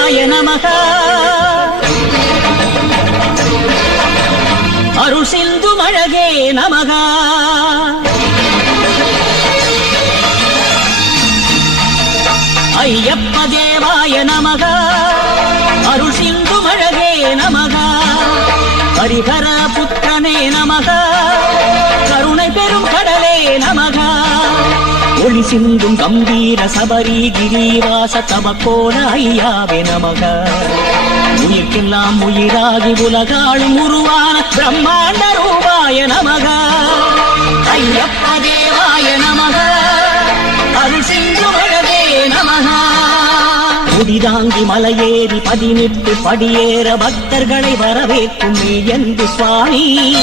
தேவாய நமக அருள் சிந்து மழகே நமக ஐயப்ப தேவாய நமக அருள் சிந்து மழகே நமக ஹரிஹர புத்திரனே நமக ஒளி சிந்தும் கம்பீர சபரி கிரிவாச தமக்கோல ஐயாவே நமக. உயிர்க்கெல்லாம் உயிராகி உலகாளும் உருவான பிரம்மாண்ட ரூபாய நமக. ஐயப்ப தேவாய நமக. அருள் சிந்து மழவே நமக. முடிதாங்கி மலையேறி பதினெட்டு படியேற பக்தர்களை வரவேற்கும் என்று சுவாமி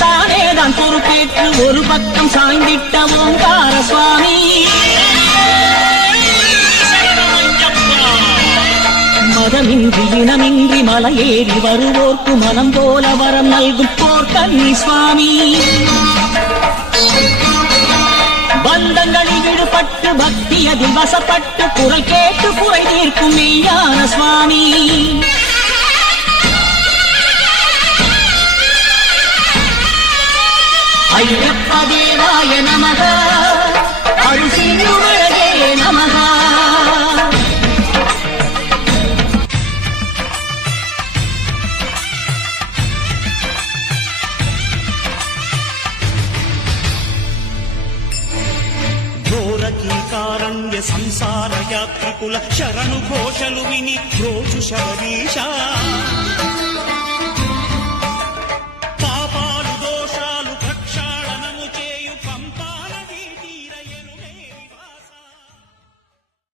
தானே தான் பொறுப்பேற்று ஒரு பக்கம் சாய்ந்திட்ட ஓங்கார சுவாமி. மதமின்றி இனமின்றி மலையேறி வருவோர்க்கு மனம் போல வரம் நல்கும் போர் கன்னி சுவாமி. பந்தங்களில் ஈடுபட்டு பக்தி அதில் வசப்பட்டு குரல் கேட்டு குறை தீர்க்கும் மெய்யான சுவாமி. అయ్యప్ప దేవాయ నమ. అరుసింగుడే నమ. ఘోరకీకారణ్య సంసార యాత్రికుల శరణు ఘోషలు విని రోజు శరీషా